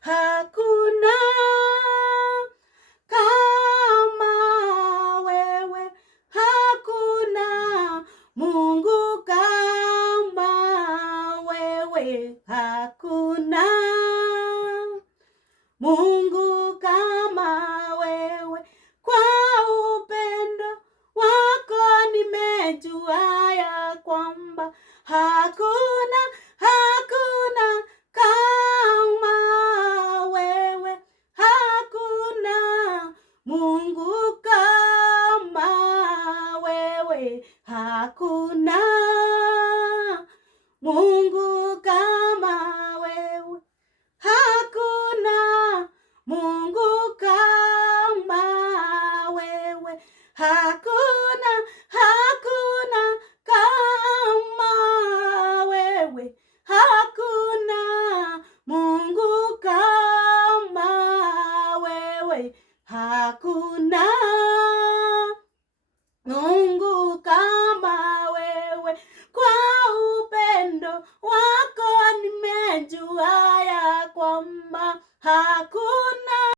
hakuna kama wewe, hakuna Mungu kama wewe, hakuna Mungu kama wewe. Kwa upendo wako nimejua ya kwamba hakuna kama wewe, hakuna Mungu kama wewe, hakuna Mungu kama wewe, hakuna Mungu kama wewe, hakuna kama wewe, hakuna Mungu kama wewe, hakuna Mungu kama wewe. Kwa upendo wako nimejua ya kwamba hakuna